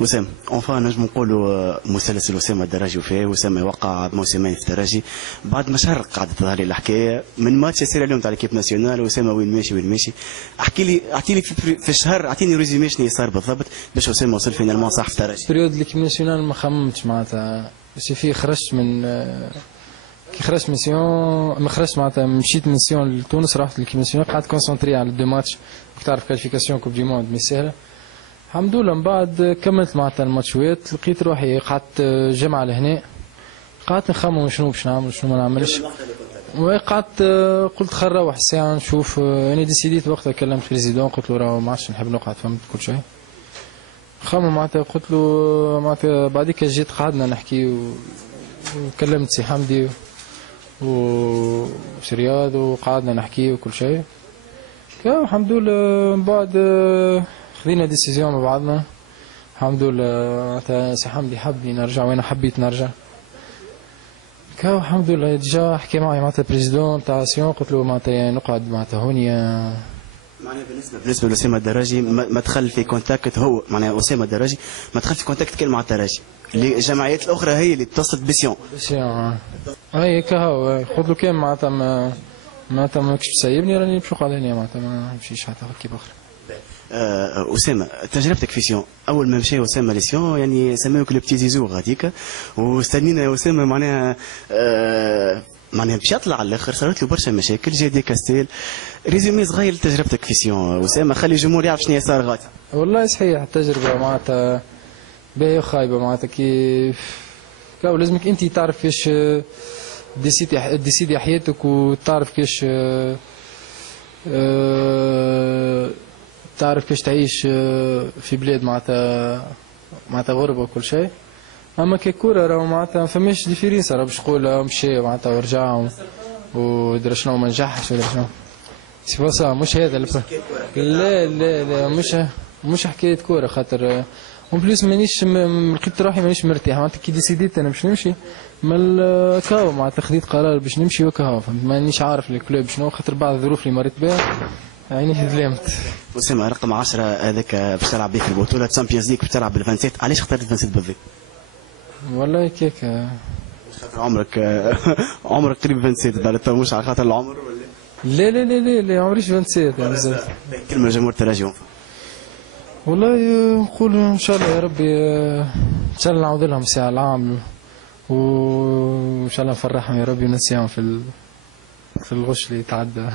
وسام اونفا نجم نقولوا مسلسل اسامه الدراجي وفيه. اسامه وقع موسمين في الدراجي، بعد ما شهر قاعده تظهر لي الحكايه من ماتش يصير اليوم تاع ليكيب ناسيونال. اسامه وين ماشي وين ماشي؟ اعطي لي في الشهر، اعطيني ريزومي شنو صار بالضبط باش اسامه وصل فينالمون صح في الدراجي. بريود ليكيب ناسيونال ما خممتش معناتها، بس في خرجت من كي خرجت ميسيون، ما خرجت معناتها مشيت ميسيون لتونس، رحت ليكيب ناسيونال قعدت كونسونتري على الدو ماتش. تعرف كاليفيكاسيون كوب دي موند مي سهله. الحمد لله من بعد كملت معناتها الماتشوات، لقيت روحي قعدت جمعه لهنا، قعدت نخمم شنو باش نعمل شنو ما نعملش. وقعدت قلت خل نروح الساعه نشوف. انا ديسيديت وقتها كلمت بريزيدون قلت له راه ما عادش نحب نقعد، فهمت كل شيء. خمم معناتها قلت له معناتها بعديك جيت قعدنا نحكي وكلمت سي حمدي وسرياد وقعدنا نحكي وكل شيء. الحمد لله من بعد خذينا ديسيزيون مع بعضنا. الحمد لله معناتها سي حمدي حبني نرجع وانا حبيت نرجع. الحمد لله ديجا حكي معي معناتها البريزيدون تاع سيون، قلت له معناتها نقعد معناتها هوني. معناها بالنسبه لاسامه الدراجي ما دخل في كونتاكت، هو معناها اسامه الدراجي ما دخل في كونتاكت كان مع الدراجي، الجمعيات الاخرى هي اللي اتصلت بسيون. اي كهو قلت له كان معناتها معناتها ماكش تسيبني راني باش نقعد هنا معناتها ما نمشيش حتى كيف اخر. اسامه تجربتك في سيون، اول ما مشى اسامه لسيون يعني سماوك البتي زيزو غاديك، واستنينا يا اسامه معناها معناها باش يطلع على الاخر، صارت له برشا مشاكل، جا دي كاستيل. ريزومي صغير لتجربتك في سيون اسامه، خلي الجمهور يعرف شنو صار غادي. والله صحيح التجربه معناتها باهيه وخايبه، معناتها كيف لازمك انت تعرف كيفاش ديسيدي حياتك، وتعرف كيفاش تعرف كيفاش تعيش في بلاد معناتها غربه وكل شيء. اما ككوره راه معناتها ما فماش ديفيرينس، راه باش تقول مشى معناتها ورجع ودرا شنو ما نجحش ولا شنو. سي با سا مش هذا لا لا لا مش حكايه كوره، خاطر اون بليس مانيش لقيت روحي مانيش مرتاح معناتها كي ديسيديت انا باش نمشي من كاو معناتها خديت قرار باش نمشي وكاو، فهمت مانيش عارف الكلوب شنو، خاطر بعض الظروف اللي مريت بها عيني ظلمت. اسامه رقم 10 هذاك باش تلعب به في البطوله تشامبيونز ليغ، باش تلعب بال 27، علاش اخترت 27 بالضبط؟ والله كيك خاطر عمرك قريب 27 بعد مش على خاطر العمر ولا؟ لا لا لا لا لا عمريش 27 مازال. كلمه لجمهور التراجي. والله نقول ان شاء الله يا ربي ان شاء الله نعوض لهم ساعة العام، وان شاء الله نفرحهم يا ربي ونسيهم في الغش اللي تعدى.